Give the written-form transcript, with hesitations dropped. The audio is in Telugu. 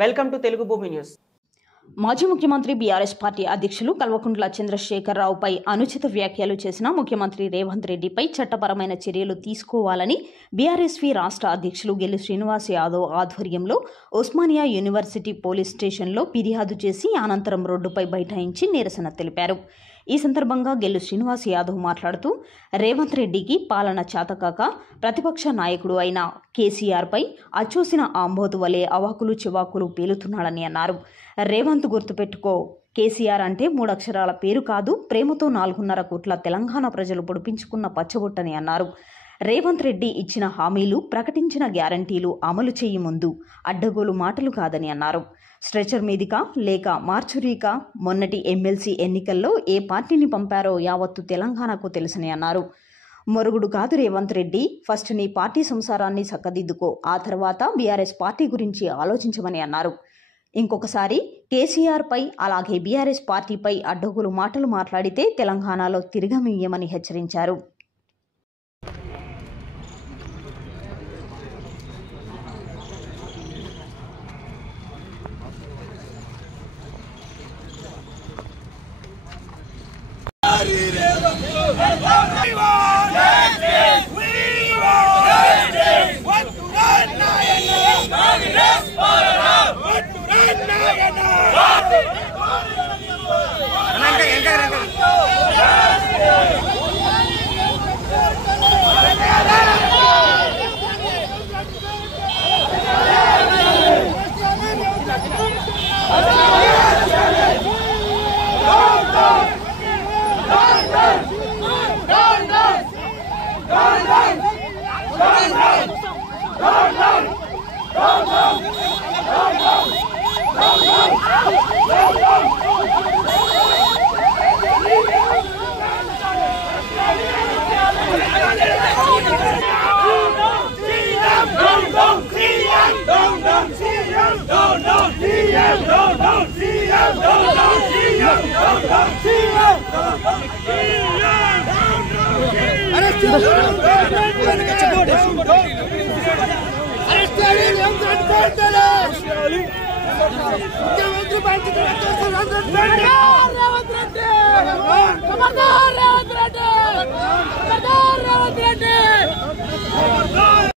వెల్కమ్ టు తెలుగు భూమి న్యూస్. మాజీ ముఖ్యమంత్రి బీఆర్ఎస్ పార్టీ అధ్యక్షులు కల్వకుంట్ల చంద్రశేఖరరావుపై అనుచిత వ్యాఖ్యలు చేసిన ముఖ్యమంత్రి రేవంత్ రెడ్డిపై చట్టపరమైన చర్యలు తీసుకోవాలని బీఆర్ఎస్వి రాష్ట్ర అధ్యక్షులు గెల్లు శ్రీనివాస్ యాదవ్ ఆధ్వర్యంలో ఉస్మానియా యూనివర్సిటీ పోలీస్ స్టేషన్లో ఫిర్యాదు చేసి అనంతరం రోడ్డుపై బైఠాయించి నిరసన తెలిపారు. ఈ సందర్భంగా గెల్లు శ్రీనివాస్ యాదవ్ మాట్లాడుతూ రేవంత్ రెడ్డికి పాలన చేతకాక ప్రతిపక్ష నాయకుడు అయిన కేసీఆర్పై అచ్చూసిన ఆంబోతు వలె అవాకులు చివాకులు పేలుతున్నాడని అన్నారు. రేవంత్ గుర్తుపెట్టుకో, కేసీఆర్ అంటే 3 అక్షరాల పేరు కాదు, ప్రేమతో 4.5 కోట్ల తెలంగాణ ప్రజలు పొడిపించుకున్న పచ్చబొట్టని అన్నారు. రేవంత్ రెడ్డి ఇచ్చిన హామీలు, ప్రకటించిన గ్యారంటీలు అమలు చేయి ముందు అడ్డగోలు మాటలు కాదని అన్నారు. స్ట్రెచర్ మీదికా లేక మార్చురీకా మొన్నటి ఎమ్మెల్సీ ఎన్నికల్లో ఏ పార్టీని పంపారో యావత్తు తెలంగాణకు తెలుసని అన్నారు. మొరుగుడు కాదు రేవంత్ రెడ్డి, ఫస్ట్ నీ పార్టీ సంసారాన్ని చక్కదిద్దుకో, ఆ తర్వాత బీఆర్ఎస్ పార్టీ గురించి ఆలోచించమని అన్నారు. ఇంకొకసారి కేసీఆర్ పై అలాగే బీఆర్ఎస్ పార్టీపై అడ్డగోలు మాటలు మాట్లాడితే తెలంగాణలో తిరగమియ్యమని హెచ్చరించారు. రేవంత్ రెడ్డి